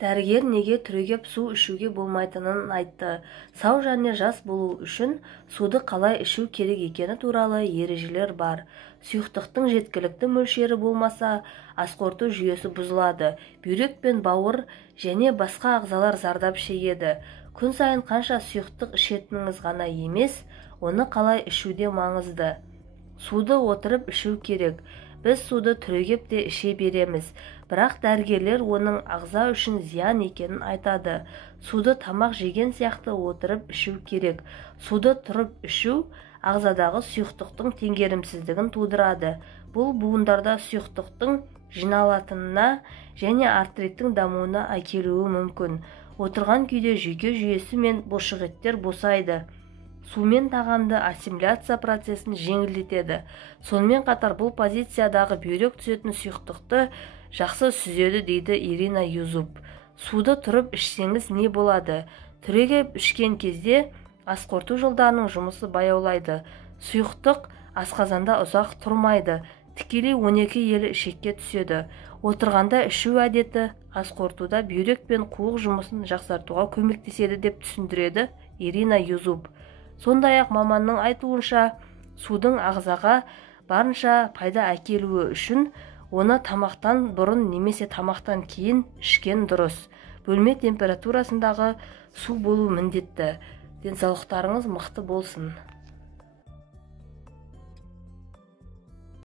Дәрігер неге түрегеп су ішуге болмайтынын айтты. Сау және жас болу үшін суды қалай ішу керек екені туралы ережелер бар. Сұйықтықтың жеткілікті мөлшері болмаса, асқорту жүйесі бұзылады. Бүйрек пен бауыр және басқа ағзалар зардап шегеді. Күн сайын қанша сұйықтық ішетініңіз ғана емес, оны қалай ішуде маңызды. Суды отырып ішу керек. Біз суды түрегеп те іше береміз, бірақ дәрігерлер оның ағза үшін зиян екенін айтады. Суды тамақ жеген сияқты отырып ішу керек. Суды тұрып ішу ағзадағы сұйықтықтың теңгерімсіздігін тудырады. Бұл буындарда сұйықтықтың жиналатынына және артриттің дамуына әкелуі мүмкін. Отырған күйде жүйке жүйесі мен бұлшықеттер босайды. Сумен тағамды ассимиляция процесін жеңілдетеді. Сонымен қатар бұл позициядағы бүйрек түсетін сұйықтықты жақсы сүзеді, дейді Ирина Юзуп. Суды тұрып ішсеңіз не болады? Түрегеп ішкен кезде асқорту жолдарының жұмысы баяулайды. Сұйықтық асқазанда ұзақ тұрмайды. Тікелей 12 елі ішекке түседі. Отырғанда ішу әдеті асқортуда бүйрек пен қуық жұмысын жақсартуға көмектеседі деп түсіндіреді Ирина Юзуп. Сондай-ақ маманның айтуынша, судың ағзаға барынша пайда әкелуі үшін оны тамақтан бұрын немесе тамақтан кейін ішкен дұрыс. Бөлме температурасындағы су болу міндетті. Денсаулықтарыңыз мықты болсын.